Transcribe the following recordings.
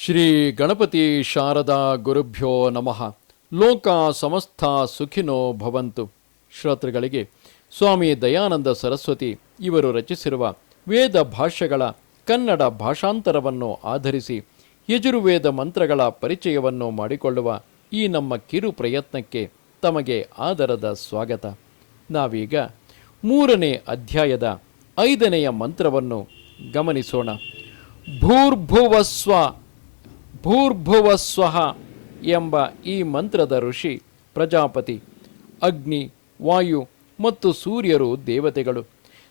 ಶ್ರೀ ಗಣಪತಿ ಶಾರದಾ ಗುರುಭ್ಯೋ ನಮಃ. ಲೋಕ ಸಮಸ್ತ ಸುಖಿನೋ ಭವಂತು. ಶ್ರೋತೃಗಳಿಗೆ ಸ್ವಾಮಿ ದಯಾನಂದ ಸರಸ್ವತಿ ಇವರು ರಚಿಸಿರುವ ವೇದ ಭಾಷ್ಯಗಳ ಕನ್ನಡ ಭಾಷಾಂತರವನ್ನು ಆಧರಿಸಿ ಯಜುರ್ವೇದ ಮಂತ್ರಗಳ ಪರಿಚಯವನ್ನು ಮಾಡಿಕೊಳ್ಳುವ ಈ ನಮ್ಮ ಕಿರು ಪ್ರಯತ್ನಕ್ಕೆ ತಮಗೆ ಆದರದ ಸ್ವಾಗತ. ನಾವೀಗ 3ನೇ ಅಧ್ಯಾಯದ 5ನೆಯ ಮಂತ್ರವನ್ನು ಗಮನಿಸೋಣ. ಭೂರ್ಭುವಸ್ವಃ ಎಂಬ ಈ ಮಂತ್ರದ ಋಷಿ ಪ್ರಜಾಪತಿ. ಅಗ್ನಿ, ವಾಯು ಮತ್ತು ಸೂರ್ಯರು ದೇವತೆಗಳು.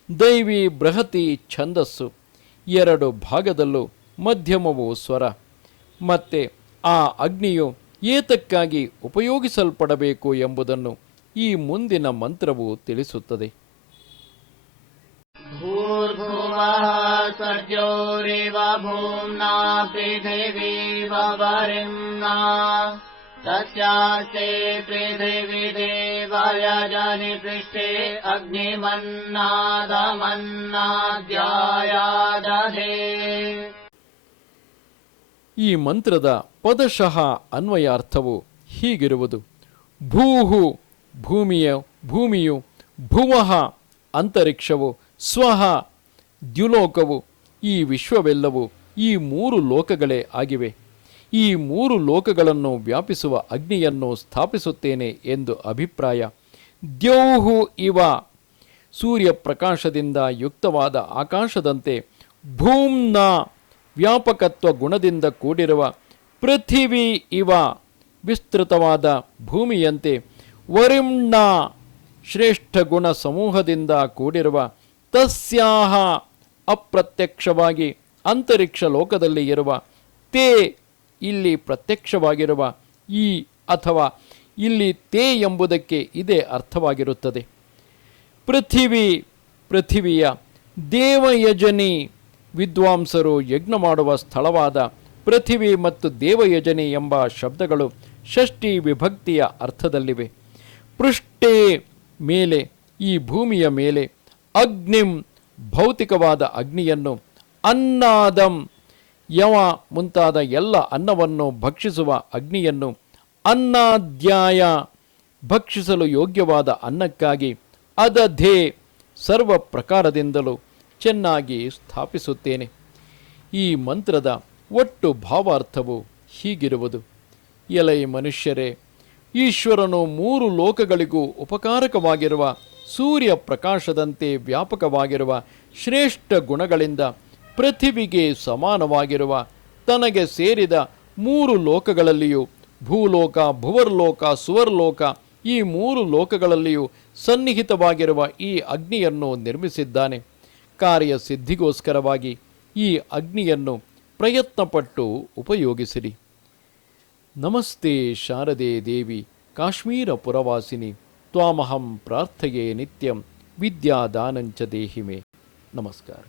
ದೈವಿ ಬೃಹತಿ ಛಂದಸ್ಸು, 2 ಭಾಗದಲ್ಲೂ ಮಧ್ಯಮವು ಸ್ವರ. ಮತ್ತೆ ಆ ಅಗ್ನಿಯು ಏತಕ್ಕಾಗಿ ಉಪಯೋಗಿಸಲ್ಪಡಬೇಕು ಎಂಬುದನ್ನು ಈ ಮುಂದಿನ ಮಂತ್ರವು ತಿಳಿಸುತ್ತದೆ. ಭೂರ್ಭುವಃ ಸದ್ಯೋರಿವ ಭೂಮ್ನಾ ಪೃಥಿವೀವ ವರಿಮ್ನಾ ತಸ್ಯಾಸ್ತೆ ಪೃಥಿವಿ ದೇವಯಜನಿ ಪೃಷ್ಠೇ ಅಗ್ನಿಮನ್ನಾದಮನ್ನಾದ್ಯಾಯಾದಧೇ. ಈ ಮಂತ್ರದ ಪದಶಃ ಅನ್ವಯಾರ್ಥವು ಹೀಗಿರುವುದು. ಭೂಹು ಭೂಮಿಯು, ಭುವಃ ಅಂತರಿಕ್ಷವು, ಸ್ವಃ ದ್ಯುಲೋಕವು, ಈ ವಿಶ್ವವೆಲ್ಲವೂ ಈ 3 ಲೋಕಗಳೇ ಆಗಿವೆ. ಈ 3 ಲೋಕಗಳನ್ನು ವ್ಯಾಪಿಸುವ ಅಗ್ನಿಯನ್ನು ಸ್ಥಾಪಿಸುತ್ತೇನೆ ಎಂದು ಅಭಿಪ್ರಾಯ. ದ್ಯೌಹು ಇವ ಸೂರ್ಯಪ್ರಕಾಶದಿಂದ ಯುಕ್ತವಾದ ಆಕಾಶದಂತೆ, ಭೂಮ್ನ ವ್ಯಾಪಕತ್ವ ಗುಣದಿಂದ ಕೂಡಿರುವ, ಪೃಥಿವಿ ಇವ ವಿಸ್ತೃತವಾದ ಭೂಮಿಯಂತೆ, ವರಿಮ್ನ ಶ್ರೇಷ್ಠ ಗುಣ ಸಮೂಹದಿಂದ ಕೂಡಿರುವ, ತಸ್ಯಾಹ ಅಪ್ರತ್ಯಕ್ಷವಾಗಿ ಅಂತರಿಕ್ಷ ಲೋಕದಲ್ಲಿ ಇರುವ, ತೇ ಇಲ್ಲಿ ಪ್ರತ್ಯಕ್ಷವಾಗಿರುವ, ಈ ಅಥವಾ ಇಲ್ಲಿ ತೇ ಎಂಬುದಕ್ಕೆ ಇದೇ ಅರ್ಥವಾಗಿರುತ್ತದೆ. ಪೃಥಿವಿಯ ದೇವಯಜನಿ, ವಿದ್ವಾಂಸರು ಯಜ್ಞ ಮಾಡುವ ಸ್ಥಳವಾದ ಪೃಥಿವಿ ಮತ್ತು ದೇವಯಜನಿ ಎಂಬ ಶಬ್ದಗಳು ಷಷ್ಠಿ ವಿಭಕ್ತಿಯ ಅರ್ಥದಲ್ಲಿವೆ. ಪೃಷ್ಠೇ ಮೇಲೆ, ಈ ಭೂಮಿಯ ಮೇಲೆ, ಅಗ್ನಿಂ ಭೌತಿಕವಾದ ಅಗ್ನಿಯನ್ನು, ಅನ್ನಾದಂ ಯವ ಮುಂತಾದ ಎಲ್ಲ ಅನ್ನವನ್ನು ಭಕ್ಷಿಸುವ ಅಗ್ನಿಯನ್ನು, ಅನ್ನಾದ್ಯಾಯ ಭಕ್ಷಿಸಲು ಯೋಗ್ಯವಾದ ಅನ್ನಕ್ಕಾಗಿ, ಅದಧೇ ಸರ್ವ ಪ್ರಕಾರದಿಂದಲೂ ಚೆನ್ನಾಗಿ ಸ್ಥಾಪಿಸುತ್ತೇನೆ. ಈ ಮಂತ್ರದ ಒಟ್ಟು ಭಾವಾರ್ಥವು ಹೀಗಿರುವುದು. ಎಲೈ ಮನುಷ್ಯರೇ, ಈಶ್ವರನು 3 ಲೋಕಗಳಿಗೂ ಉಪಕಾರಕವಾಗಿರುವ, ಸೂರ್ಯ ಪ್ರಕಾಶದಂತೆ ವ್ಯಾಪಕವಾಗಿರುವ ಶ್ರೇಷ್ಠ ಗುಣಗಳಿಂದ ಪೃಥಿವಿಗೆ ಸಮಾನವಾಗಿರುವ, ತನಗೆ ಸೇರಿದ 3 ಲೋಕಗಳಲ್ಲಿಯೂ, ಭೂಲೋಕ, ಭುವರ್ಲೋಕ, ಸುವರ್ಲೋಕ, ಈ 3 ಲೋಕಗಳಲ್ಲಿಯೂ ಸನ್ನಿಹಿತವಾಗಿರುವ ಈ ಅಗ್ನಿಯನ್ನು ನಿರ್ಮಿಸಿದ್ದಾನೆ. ಕಾರ್ಯಸಿದ್ಧಿಗೋಸ್ಕರವಾಗಿ ಈ ಅಗ್ನಿಯನ್ನು ಪ್ರಯತ್ನಪಟ್ಟು ಉಪಯೋಗಿಸಿರಿ. ನಮಸ್ತೆ ಶಾರದೆ ದೇವಿ ಕಾಶ್ಮೀರ ಪುರವಾಸಿನಿ. ತ್ವಾಮಹಂ ಪ್ರಾರ್ಥಯೇ ನಿತ್ಯಂ ವಿದ್ಯಾದಾನಂಚ ದೇಹಿಮೆ. ನಮಸ್ಕಾರ.